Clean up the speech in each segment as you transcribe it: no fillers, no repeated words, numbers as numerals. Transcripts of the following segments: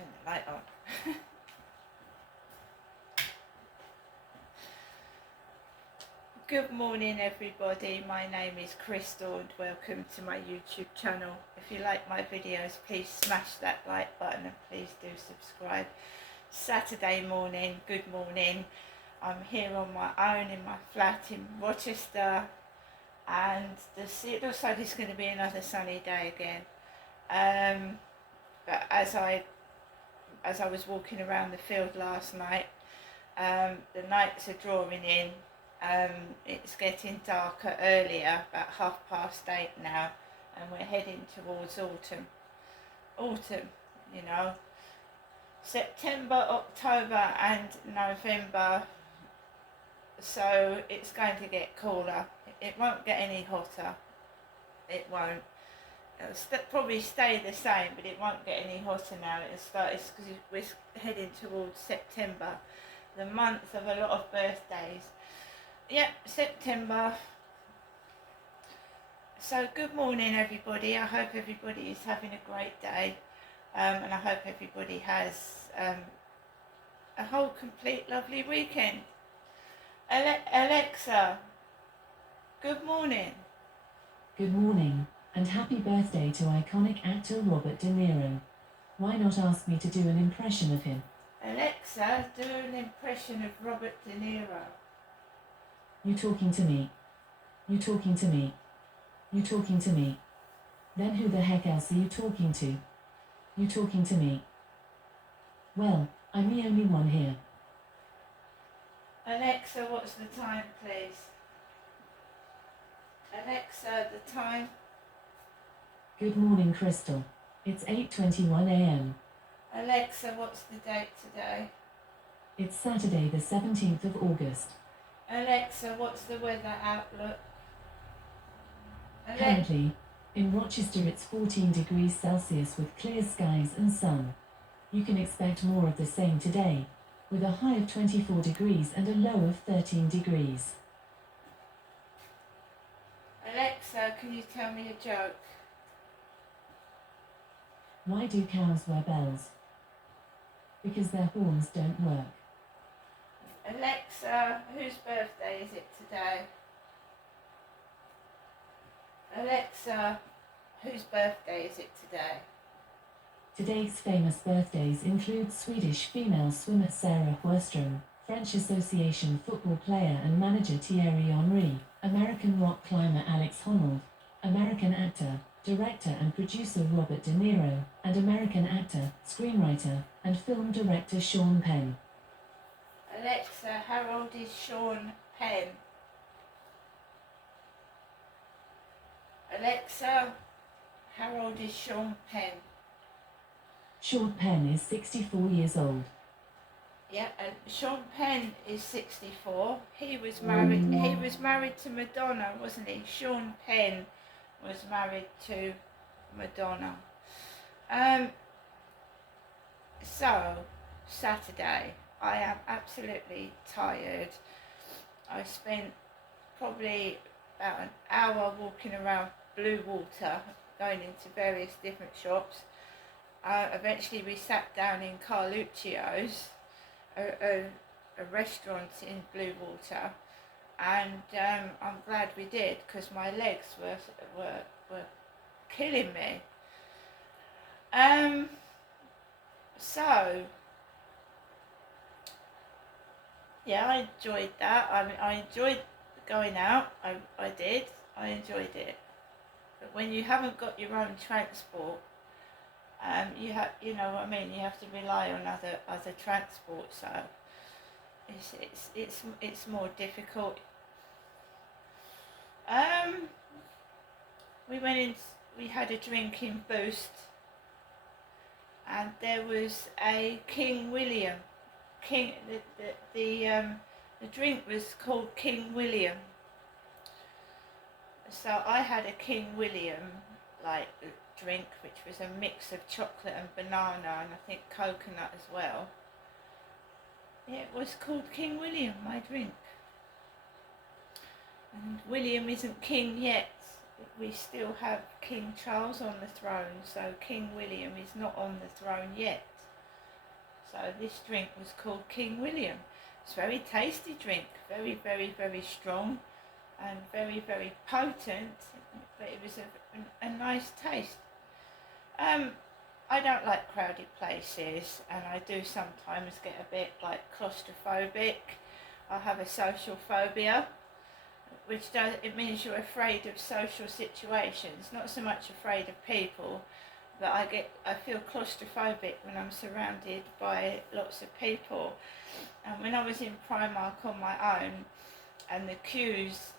turn the light on. Good morning everybody, my name is Crystal and welcome to my YouTube channel. If you like my videos, please smash that like button and please do subscribe. Saturday morning, good morning. I'm here on my own in my flat in Rochester and it looks like it's going to be another sunny day again. But as I was walking around the field last night, the nights are drawing in. It's getting darker earlier, about 8:30 now, and we're heading towards autumn. Autumn, you know, September, October and November, so it's going to get cooler. It won't get any hotter. It won't. It'll probably stay the same, but it won't get any hotter now. It's because we're heading towards September, the month of a lot of birthdays. Yep, September. So good morning everybody. I hope everybody is having a great day, and I hope everybody has a whole complete lovely weekend. Alexa, good morning. Good morning, and happy birthday to iconic actor Robert De Niro. Why not ask me to do an impression of him? Alexa, do an impression of Robert De Niro. You talking to me? You talking to me? You talking to me? Then who the heck else are you talking to? You talking to me? Well, I'm the only one here. Alexa, what's the time, please? Alexa, the time. Good morning, Crystal. It's 8:21 a.m. Alexa, what's the date today? It's Saturday the 17th of August. Alexa, what's the weather outlook? Currently, in Rochester it's 14 degrees Celsius with clear skies and sun. You can expect more of the same today, with a high of 24 degrees and a low of 13 degrees. Alexa, can you tell me a joke? Why do cows wear bells? Because their horns don't work. Alexa, whose birthday is it today? Alexa, whose birthday is it today? Today's famous birthdays include Swedish female swimmer Sarah Sjöström, French Association football player and manager Thierry Henry, American rock climber Alex Honnold, American actor, director and producer Robert De Niro, and American actor, screenwriter, and film director Sean Penn. Alexa, how old is Sean Penn? Alexa, how old is Sean Penn? Sean Penn is 64 years old. Yeah, and Sean Penn is 64. He was married to Madonna, wasn't he? Sean Penn was married to Madonna. So, Saturday, I am absolutely tired. I spent probably about an hour walking around Bluewater, going into various different shops. Eventually we sat down in Carluccio's, a restaurant in Bluewater, and I'm glad we did because my legs were killing me. So yeah, I enjoyed that. I enjoyed going out. I did. I enjoyed it. But when you haven't got your own transport, you know what I mean. You have to rely on other transport. So it's more difficult. We went in. We had a drink in Boost, and there was a King William. The drink was called King William. So I had a King William drink, which was a mix of chocolate and banana and I think coconut as well. Yeah, it was called King William, my drink. And William isn't king yet. We still have King Charles on the throne, so King William is not on the throne yet. So this drink was called King William. It's a very tasty drink, very, very, very strong and very, very potent, but it was a nice taste. I don't like crowded places, and I do sometimes get a bit like claustrophobic. I have a social phobia, which does, it means you're afraid of social situations, not so much afraid of people, but I feel claustrophobic when I'm surrounded by lots of people. And when I was in Primark on my own, and the queues,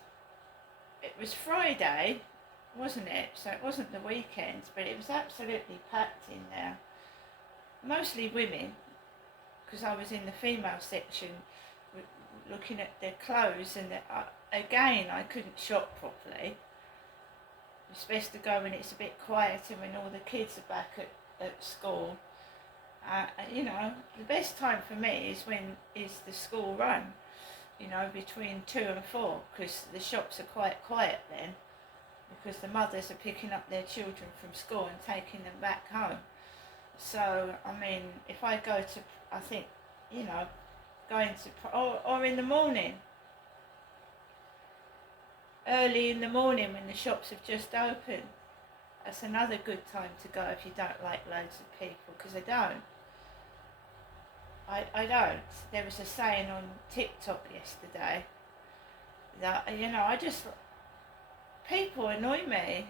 it was Friday, wasn't it? So it wasn't the weekend, but it was absolutely packed in there. Mostly women, because I was in the female section looking at their clothes, and again I couldn't shop properly. It's best to go when it's a bit quieter, when all the kids are back at school. The best time for me is the school run, between 2 and 4, because the shops are quite quiet then, because the mothers are picking up their children from school and taking them back home. So, I mean, if I go to, I think, going to, or in the morning, early in the morning when the shops have just opened, that's another good time to go if you don't like loads of people, because I don't. I don't. There was a saying on TikTok yesterday that, people annoy me,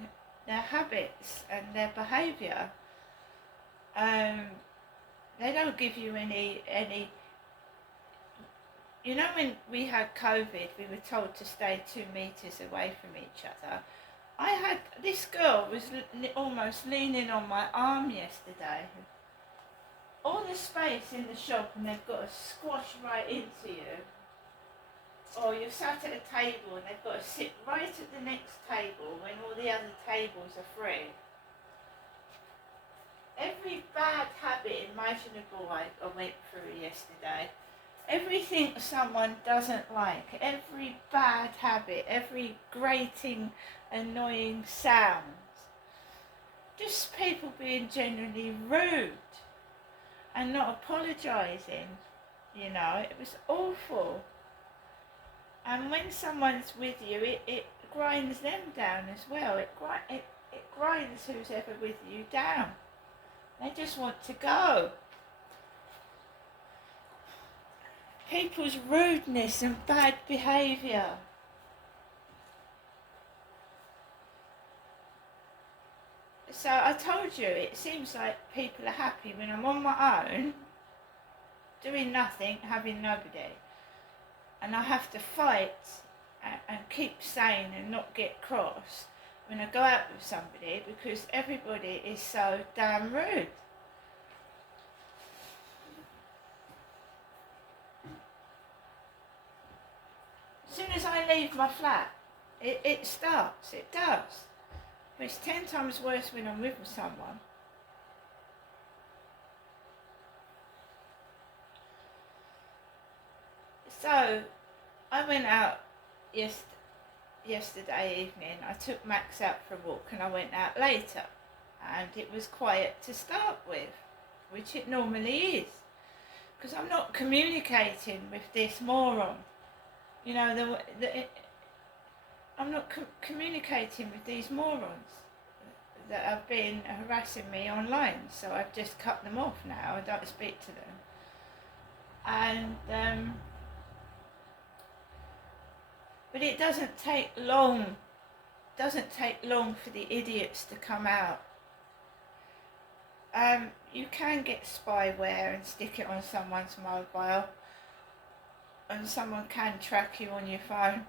their habits and their behaviour. They don't give you any. When we had COVID, we were told to stay 2 meters away from each other. This girl was almost leaning on my arm yesterday. All the space in the shop, and they've got to squash right into you. Or you're sat at a table and they've got to sit right at the next table when all the other tables are free. Every bad habit imaginable I went through yesterday. Everything someone doesn't like, every bad habit, every grating, annoying sound. Just people being genuinely rude and not apologising, it was awful. And when someone's with you, it grinds them down as well. It grinds who's ever with you down. They just want to go. People's rudeness and bad behaviour. So I told you, it seems like people are happy when I'm on my own, doing nothing, having nobody. And I have to fight and keep sane and not get cross when I go out with somebody, because everybody is so damn rude. As soon as I leave my flat, it starts, it does. But it's 10 times worse when I'm with someone. So, I went out yesterday evening. I took Max out for a walk and I went out later. And it was quiet to start with, which it normally is. Because I'm not communicating with this moron. I'm not communicating with these morons that have been harassing me online. So I've just cut them off now. I don't speak to them. And but it doesn't take long for the idiots to come out. You can get spyware and stick it on someone's mobile, and someone can track you on your phone,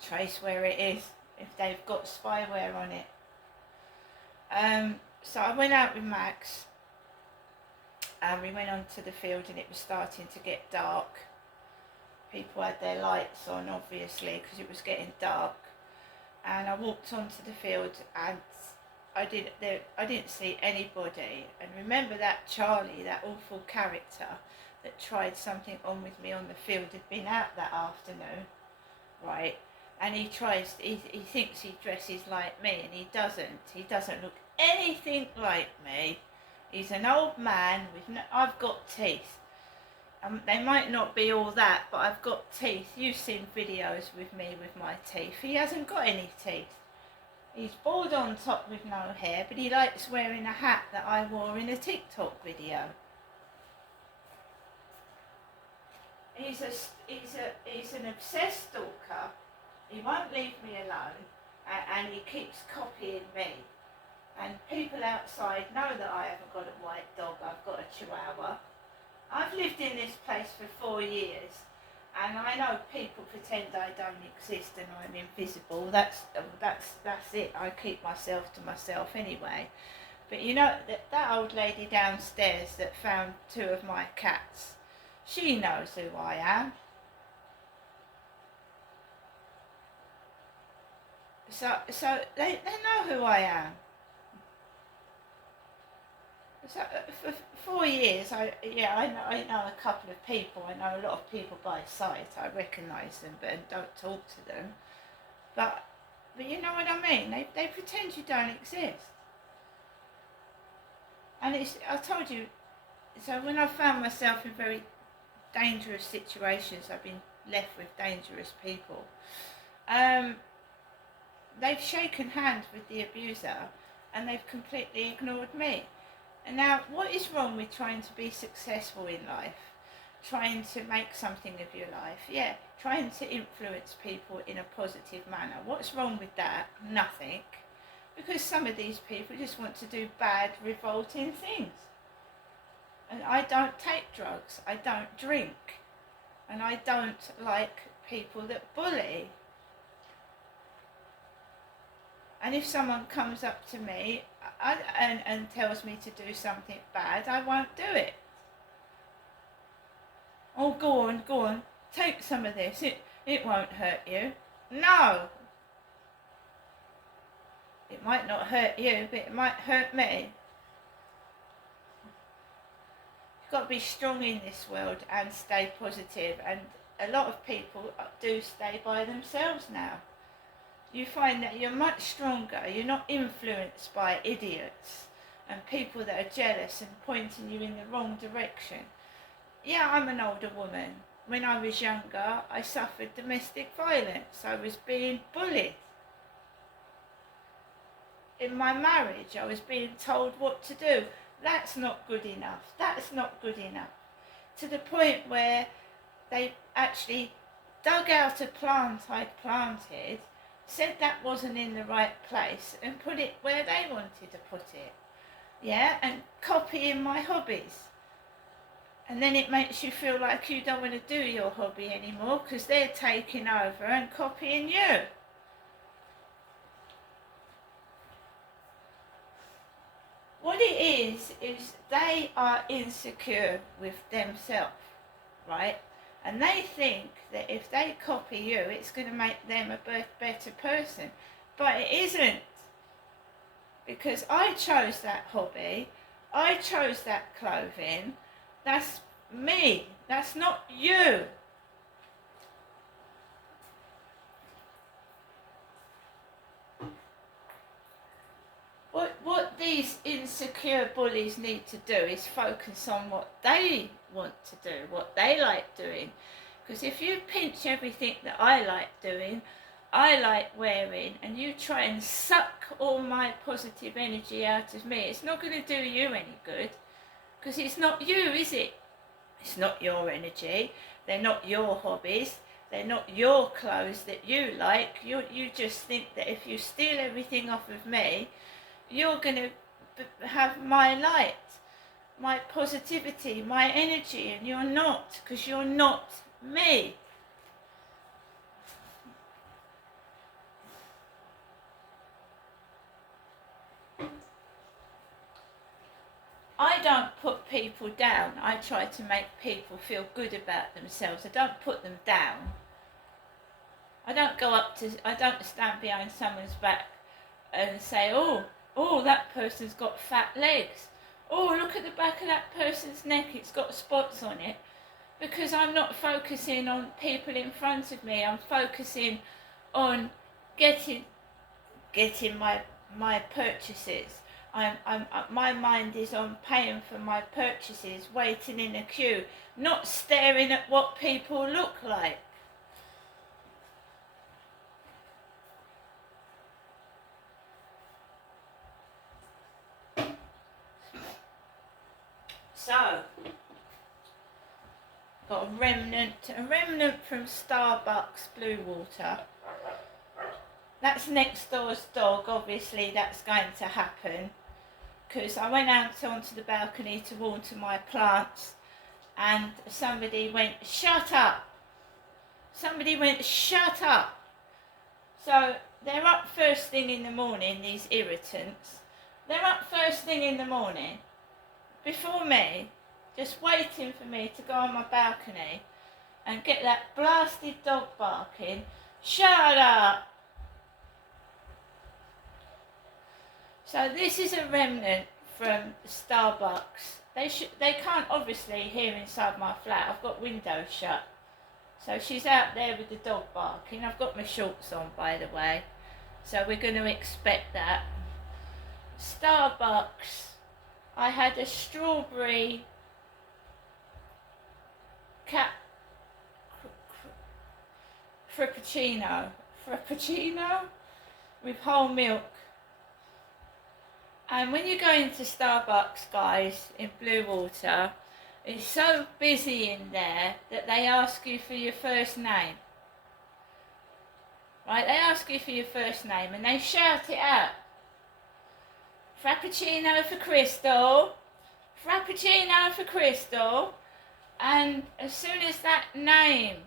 trace where it is if they've got spyware on it. So I went out with Max and we went onto the field, and it was starting to get dark. People had their lights on, obviously, because it was getting dark. And I walked onto the field and I didn't see anybody. And remember that Charlie, that awful character that tried something on with me on the field, had been out that afternoon, right? And he thinks he dresses like me, and he doesn't. He doesn't look anything like me. He's an old man with no, I've got teeth. They might not be all that, but I've got teeth. You've seen videos with me with my teeth. He hasn't got any teeth. He's bald on top with no hair, but he likes wearing a hat that I wore in a TikTok video. He's an obsessed stalker. He won't leave me alone, and he keeps copying me. And people outside know that I haven't got a white dog. I've got a Chihuahua. I've lived in this place for 4 years, and I know people pretend I don't exist and I'm invisible. That's it. I keep myself to myself anyway. But you know, that old lady downstairs that found 2 of my cats, she knows who I am. So they know who I am. So for 4 years, I know a couple of people. I know a lot of people by sight. I recognise them, but don't talk to them. But you know what I mean. They pretend you don't exist. And I told you. So when I found myself in very dangerous situations, I've been left with dangerous people. They've shaken hands with the abuser, and they've completely ignored me. And now, what is wrong with trying to be successful in life? Trying to make something of your life? Yeah, trying to influence people in a positive manner. What's wrong with that? Nothing. Because some of these people just want to do bad, revolting things. And I don't take drugs. I don't drink. And I don't like people that bully. And if someone comes up to me and tells me to do something bad, I won't do it. Oh, go on, take some of this. It won't hurt you. No. It might not hurt you, but it might hurt me. You've got to be strong in this world and stay positive. And a lot of people do stay by themselves now. You find that you're much stronger. You're not influenced by idiots and people that are jealous and pointing you in the wrong direction. Yeah, I'm an older woman. When I was younger, I suffered domestic violence. I was being bullied. In my marriage, I was being told what to do. That's not good enough. That's not good enough. To the point where they actually dug out a plant I'd planted, said that wasn't in the right place, and put it where they wanted to put it. Yeah, and copying my hobbies. And then it makes you feel like you don't want to do your hobby anymore because they're taking over and copying you. What it is they are insecure with themselves, right? And they think that if they copy you, it's going to make them a better person. But it isn't. Because I chose that hobby. I chose that clothing. That's me. That's not you. What these insecure bullies need to do is focus on what they want to do, what they like doing. Because if you pinch everything that I like doing, I like wearing, and you try and suck all my positive energy out of me, it's not going to do you any good. Because it's not you, is it? It's not your energy. They're not your hobbies. They're not your clothes that you like. You just think that if you steal everything off of me, you're going to have my light, my positivity, my energy, and you're not, because you're not me. I don't put people down. I try to make people feel good about themselves. I don't put them down. I don't stand behind someone's back and say, oh, that person's got fat legs. Oh, look at the back of that person's neck, it's got spots on it. Because I'm not focusing on people in front of me. I'm focusing on getting my purchases. my mind is on paying for my purchases, waiting in a queue, not staring at what people look like. So, got a remnant from Starbucks Blue Water. That's next door's dog, obviously that's going to happen. Because I went out onto the balcony to water my plants and somebody went, shut up. Somebody went, shut up. So they're up first thing in the morning, these irritants. They're up first thing in the morning, before me, just waiting for me to go on my balcony and get that blasted dog barking, shut up. So this is a remnant from Starbucks. They can't obviously hear inside my flat. I've got windows shut. So she's out there with the dog barking. I've got my shorts on, by the way. So we're going to expect that. Starbucks. I had a strawberry frappuccino with whole milk. And when you go into Starbucks, guys, in Blue Water, it's so busy in there that they ask you for your first name. Right, they ask you for your first name and they shout it out. Frappuccino for Crystal. Frappuccino for Crystal. And as soon as that name,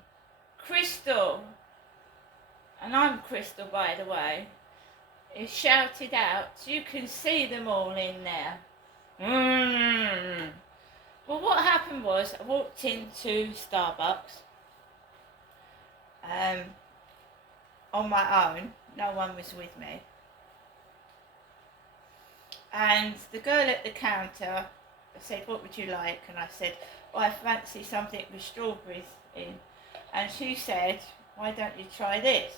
Crystal, and I'm Crystal, by the way, is shouted out, you can see them all in there. Well, what happened was I walked into Starbucks on my own. No one was with me. And the girl at the counter said, what would you like? And I said, well, I fancy something with strawberries in. And she said, why don't you try this?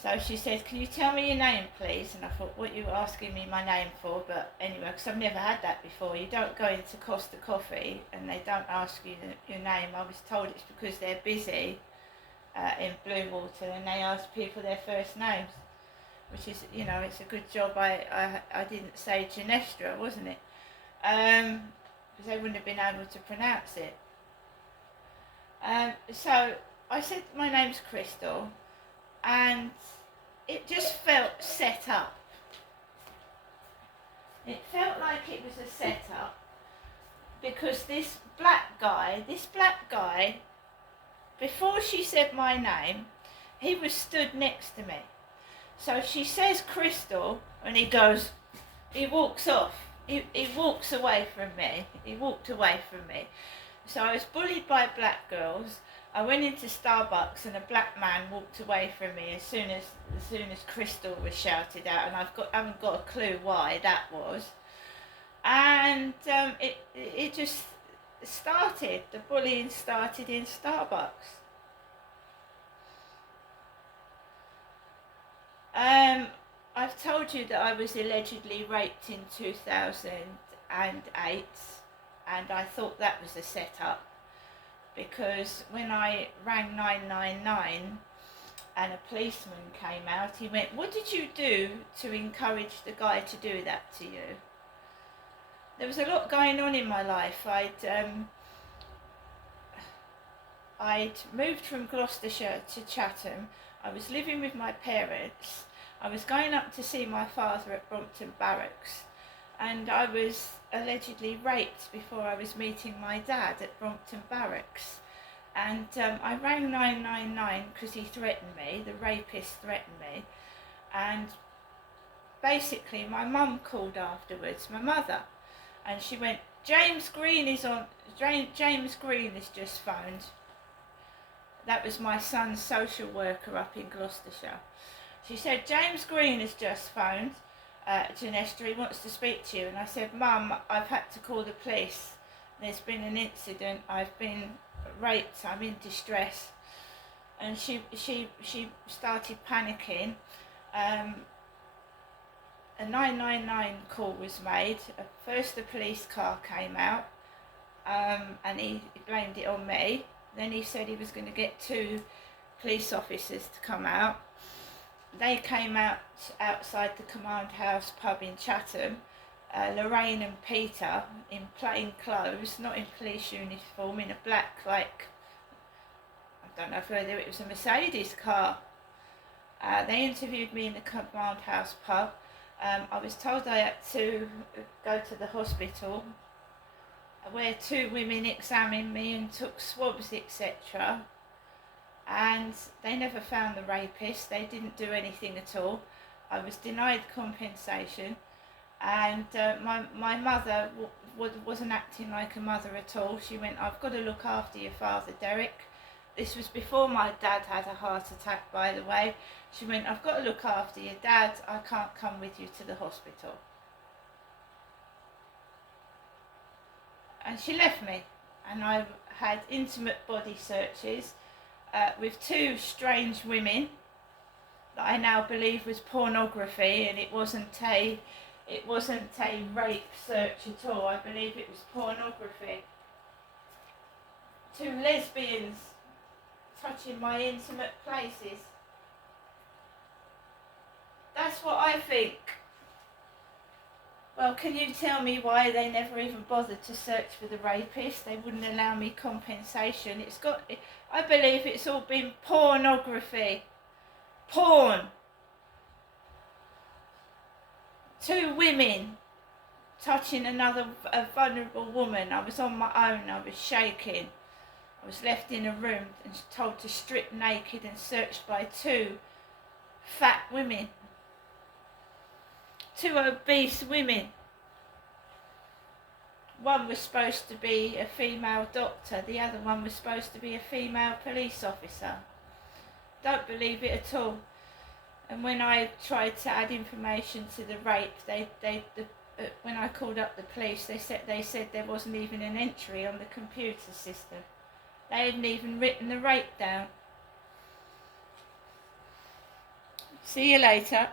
So she said, can you tell me your name, please? And I thought, what are you asking me my name for? But anyway, because I've never had that before. You don't go into Costa Coffee and they don't ask you your name. I was told it's because they're busy in Blue Water and they ask people their first names. Which is, you know, it's a good job I didn't say Genestra, wasn't it? Because they wouldn't have been able to pronounce it. So I said my name's Crystal, and it just felt set up. It felt like it was a setup because this black guy, before she said my name, he was stood next to me. So she says Crystal, and he walks off. He walks away from me. He walked away from me. So I was bullied by black girls. I went into Starbucks and a black man walked away from me as soon as Crystal was shouted out, and I haven't got a clue why that was. And it just started. The bullying started in Starbucks. I've told you that I was allegedly raped in 2008, and I thought that was a setup because when I rang 999 and a policeman came out, he went, what did you do to encourage the guy to do that to you? There was a lot going on in my life. I'd moved from Gloucestershire to Chatham. I was living with my parents. I was going up to see my father at Brompton Barracks, and I was allegedly raped before I was meeting my dad at Brompton Barracks. And I rang 999 because he threatened me, the rapist threatened me. And basically my mum called afterwards, my mother, and she went, James Green has just phoned. That was my son's social worker up in Gloucestershire. She said, James Green has just phoned Genestra, he wants to speak to you. And I said, Mum, I've had to call the police. There's been an incident. I've been raped. I'm in distress. And she started panicking. a 999 call was made. First the police car came out, and he blamed it on me. Then he said he was going to get 2 police officers to come out. They came out outside the Command House pub in Chatham. Lorraine and Peter in plain clothes, not in police uniform, in a black, like, I don't know whether it was a Mercedes car. They interviewed me in the Command House pub. I was told I had to go to the hospital, where 2 women examined me and took swabs, etc. And they never found the rapist. They didn't do anything at all. I was denied compensation, and my mother wasn't acting like a mother at all. She went, "I've got to look after your father, Derek." This was before my dad had a heart attack, by the way. She went, "I've got to look after your dad. I can't come with you to the hospital." And she left me, and I had intimate body searches with 2 strange women that I now believe was pornography, and it wasn't a rape search at all. I believe it was pornography. 2 lesbians touching my intimate places. That's what I think. Well, can you tell me why they never even bothered to search for the rapist? They wouldn't allow me compensation. I believe it's all been pornography. Porn. 2 women touching a vulnerable woman. I was on my own. I was shaking. I was left in a room and told to strip naked and searched by 2 fat women. 2 obese women. One was supposed to be a female doctor, the other one was supposed to be a female police officer. Don't believe it at all. And when I tried to add information to the rape, when I called up the police, they said there wasn't even an entry on the computer system. They hadn't even written the rape down. See you later.